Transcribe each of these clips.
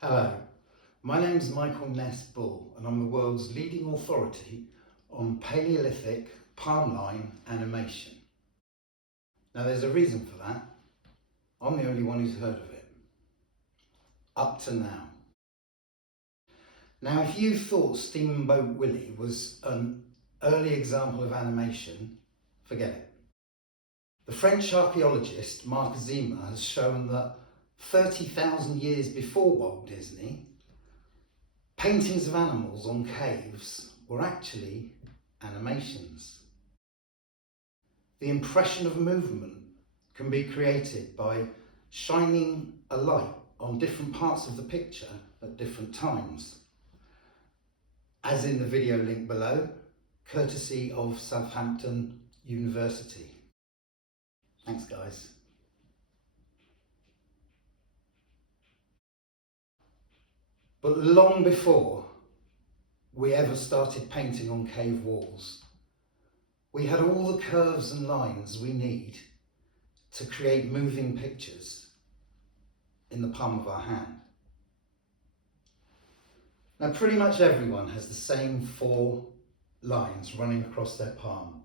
Hello, my name is Michael Ness-Bull and I'm the world's leading authority on Paleolithic palm line animation. Now there's a reason for that. I'm the only one who's heard of it. Up to now. Now if you thought Steamboat Willie was an early example of animation, forget it. The French archaeologist Marc Zima has shown that 30,000 years before Walt Disney, paintings of animals on caves were actually animations. The impression of movement can be created by shining a light on different parts of the picture at different times, as in the video link below, courtesy of Southampton University. Thanks guys. But long before we ever started painting on cave walls, we had all the curves and lines we need to create moving pictures in the palm of our hand. Now pretty much everyone has the same 4 lines running across their palm.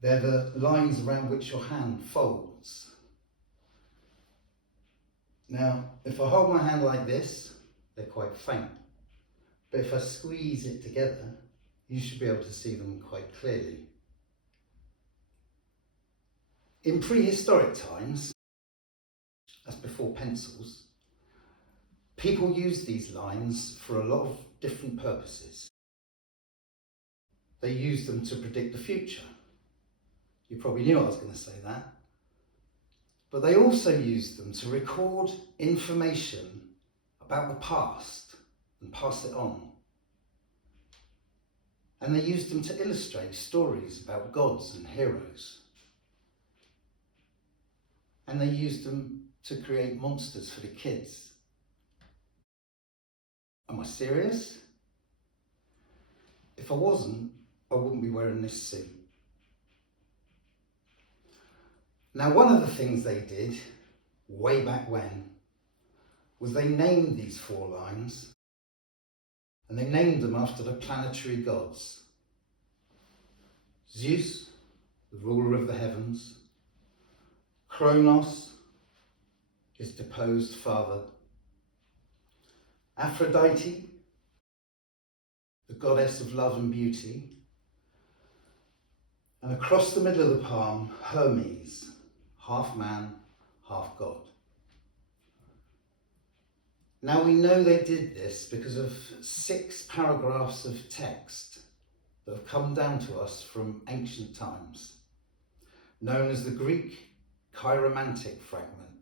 They're the lines around which your hand folds. Now, if I hold my hand like this, they're quite faint. But if I squeeze it together, you should be able to see them quite clearly. In prehistoric times, that's before pencils, people used these lines for a lot of different purposes. They used them to predict the future. You probably knew I was going to say that. But they also used them to record information about the past and pass it on. And they used them to illustrate stories about gods and heroes. And they used them to create monsters for the kids. Am I serious? If I wasn't, I wouldn't be wearing this suit. Now, one of the things they did way back when was they named these 4 lines, and they named them after the planetary gods. Zeus, the ruler of the heavens, Kronos, his deposed father, Aphrodite, the goddess of love and beauty, and across the middle of the palm, Hermes, half man, half god. Now we know they did this because of 6 paragraphs of text that have come down to us from ancient times, known as the Greek chiromantic fragment.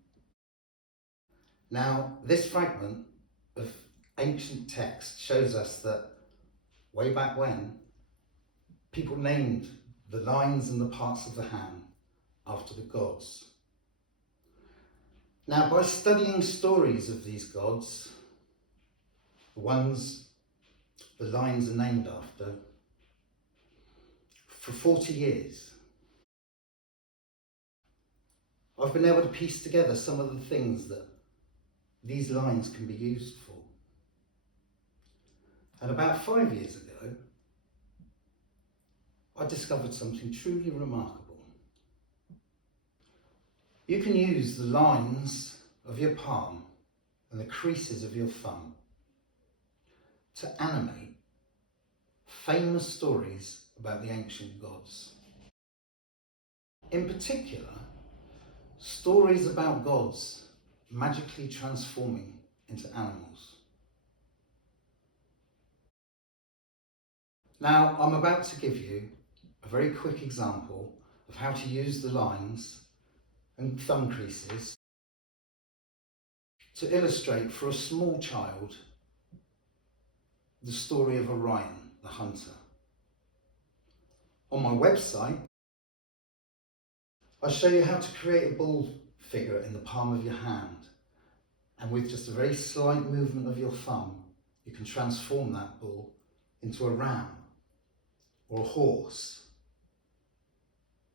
Now, this fragment of ancient text shows us that way back when, people named the lines and the parts of the hand after the gods. Now, by studying stories of these gods, the ones the lines are named after, for 40 years, I've been able to piece together some of the things that these lines can be used for. And about 5 years ago, I discovered something truly remarkable. You can use the lines of your palm and the creases of your thumb to animate famous stories about the ancient gods. In particular, stories about gods magically transforming into animals. Now, I'm about to give you a very quick example of how to use the lines and thumb creases to illustrate for a small child the story of Orion, the hunter. On my website, I show you how to create a bull figure in the palm of your hand, and with just a very slight movement of your thumb, you can transform that bull into a ram, or a horse,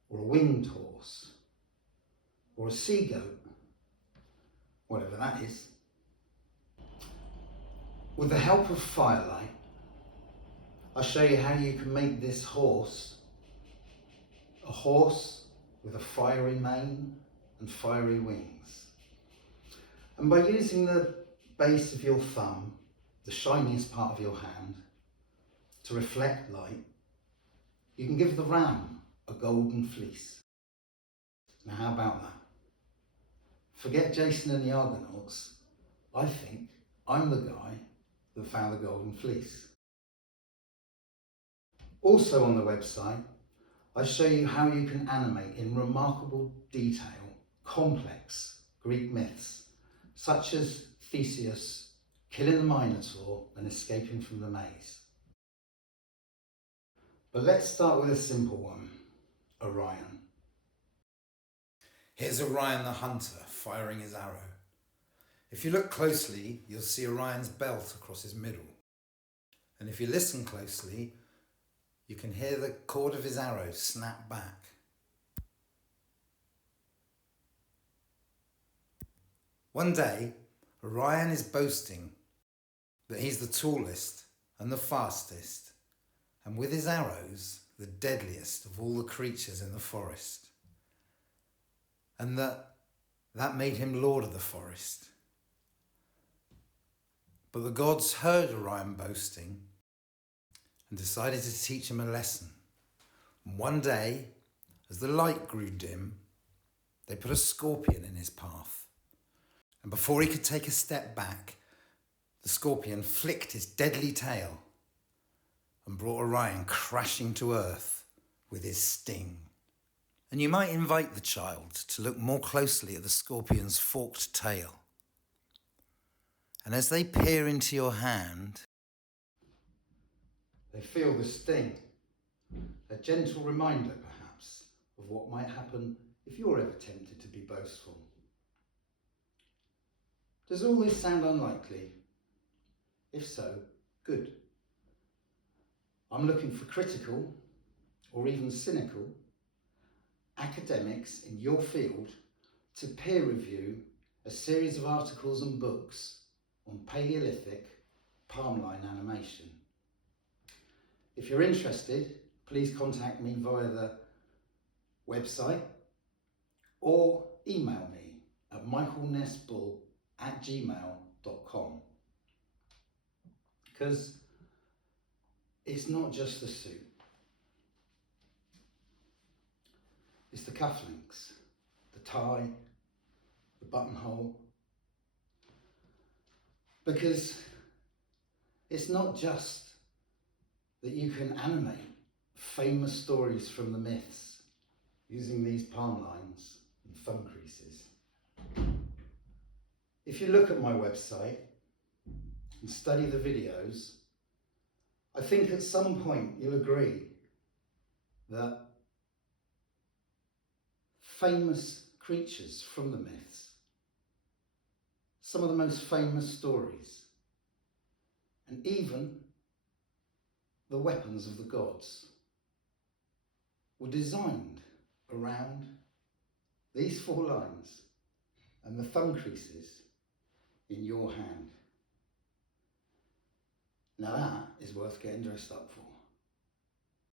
or a winged horse, or a sea goat, whatever that is. With the help of firelight, I'll show you how you can make this horse a horse with a fiery mane and fiery wings. And by using the base of your thumb, the shiniest part of your hand, to reflect light, you can give the ram a golden fleece. Now how about that? Forget Jason and the Argonauts. I think I'm the guy that found the golden fleece. Also on the website, I show you how you can animate in remarkable detail complex Greek myths, such as Theseus killing the Minotaur and escaping from the maze. But let's start with a simple one, Orion. Here's Orion the hunter firing his arrow. If you look closely, you'll see Orion's belt across his middle. And if you listen closely, you can hear the cord of his arrow snap back. One day, Orion is boasting that he's the tallest and the fastest, and with his arrows, the deadliest of all the creatures in the forest. And that made him lord of the forest. But the gods heard Orion boasting and decided to teach him a lesson. And one day, as the light grew dim, they put a scorpion in his path. And before he could take a step back, the scorpion flicked his deadly tail and brought Orion crashing to earth with his sting. And you might invite the child to look more closely at the scorpion's forked tail. And as they peer into your hand, they feel the sting, a gentle reminder perhaps of what might happen if you're ever tempted to be boastful. Does all this sound unlikely? If so, good. I'm looking for critical, or even cynical, academics in your field to peer review a series of articles and books on Paleolithic palm line animation. If you're interested, please contact me via the website or email me at michaelnessbull@gmail.com. Because it's not just the suit, it's the cufflinks, the tie, the buttonhole. Because it's not just that you can animate famous stories from the myths using these palm lines and thumb creases. If you look at my website and study the videos, I think at some point you'll agree that famous creatures from the myths, some of the most famous stories, and even the weapons of the gods were designed around these four lines and the thumb creases in your hand. Now that is worth getting dressed up for.